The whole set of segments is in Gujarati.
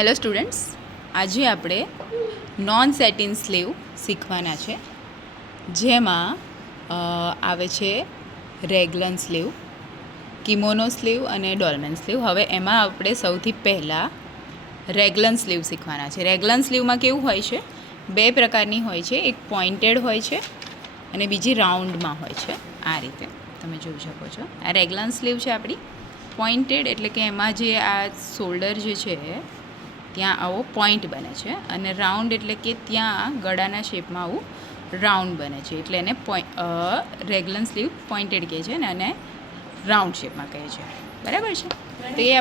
હેલો સ્ટુડન્ટ્સ, આજે આપણે નોન સેટિન સ્લીવ શીખવાના છે, જેમાં આવે છે રેગલન સ્લીવ, કિમોનો સ્લીવ અને ડોલમેન સ્લીવ. હવે એમાં આપણે સૌથી પહેલાં રેગલન સ્લીવ શીખવાના છે. રેગલન સ્લીવમાં કેવું હોય છે? બે પ્રકારની હોય છે. એક પોઇન્ટેડ હોય છે અને બીજી રાઉન્ડમાં હોય છે. આ રીતે તમે જોઈ શકો છો. આ રેગલન સ્લીવ છે આપણી. પોઇન્ટેડ એટલે કે એમાં જે આ શોલ્ડર જે છે ત્યાં આવો પોઈન્ટ બને છે, અને રાઉન્ડ એટલે કે ત્યાં ગળાના શેપમાં આવું રાઉન્ડ બને છે, એટલે એને રેગલન સ્લીવ પોઇન્ટેડ કહે છે અને રાઉન્ડ શેપમાં કહે છે. બરાબર છે? તો એ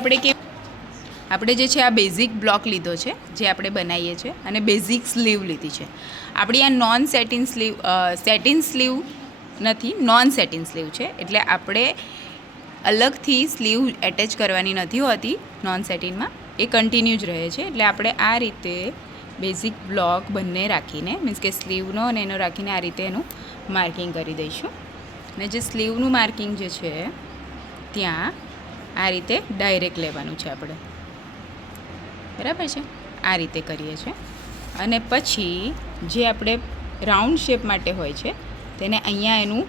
આપણે જે છે આ બેઝિક બ્લોક લીધો છે, જે આપણે બનાવીએ છીએ, અને બેઝિક સ્લીવ લીધી છે. આપણી આ non satin slew, satin slew નથી, નોન સેટિન સ્લીવ છે, એટલે આપણે અલગથી સ્લીવ એટેચ કરવાની નથી હોતી નોન સેટિનમાં, એ કન્ટિન્યુ જ રહે છે. એટલે આપણે આ રીતે બેઝિક બ્લોક બંને રાખીને, મીન્સ કે સ્લીવનો અને એનો રાખીને આ રીતે એનું માર્કિંગ કરી દઈશું. અને જે સ્લીવનું માર્કિંગ જે છે ત્યાં આ રીતે ડાયરેક્ટ લેવાનું છે આપણે. બરાબર છે? આ રીતે કરીએ છીએ. અને પછી જે આપણે રાઉન્ડ શેપ માટે હોય છે તેને અહીંયા એનું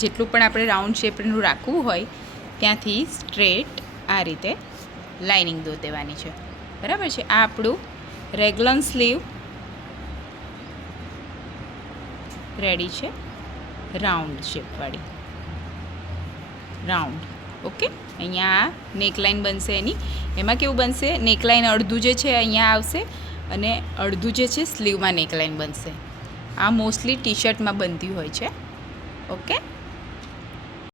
જેટલું પણ આપણે રાઉન્ડ શેપનું રાખવું હોય ત્યાંથી સ્ટ્રેટ આ રીતે લાઇનિંગ દોરી દેવાની છે. બરાબર છે? આ આપણું રેગલન સ્લીવ રેડી છે, રાઉન્ડ શેપવાળી. રાઉન્ડ. ઓકે. અહીંયા નેકલાઇન બનશે એની. એમાં કેવું બનશે? નેકલાઇન અડધું જે છે અહીંયા આવશે અને અડધું જે છે સ્લીવમાં નેકલાઇન બનશે. આ મોસ્ટલી ટી શર્ટમાં બનતી હોય છે. ઓકે.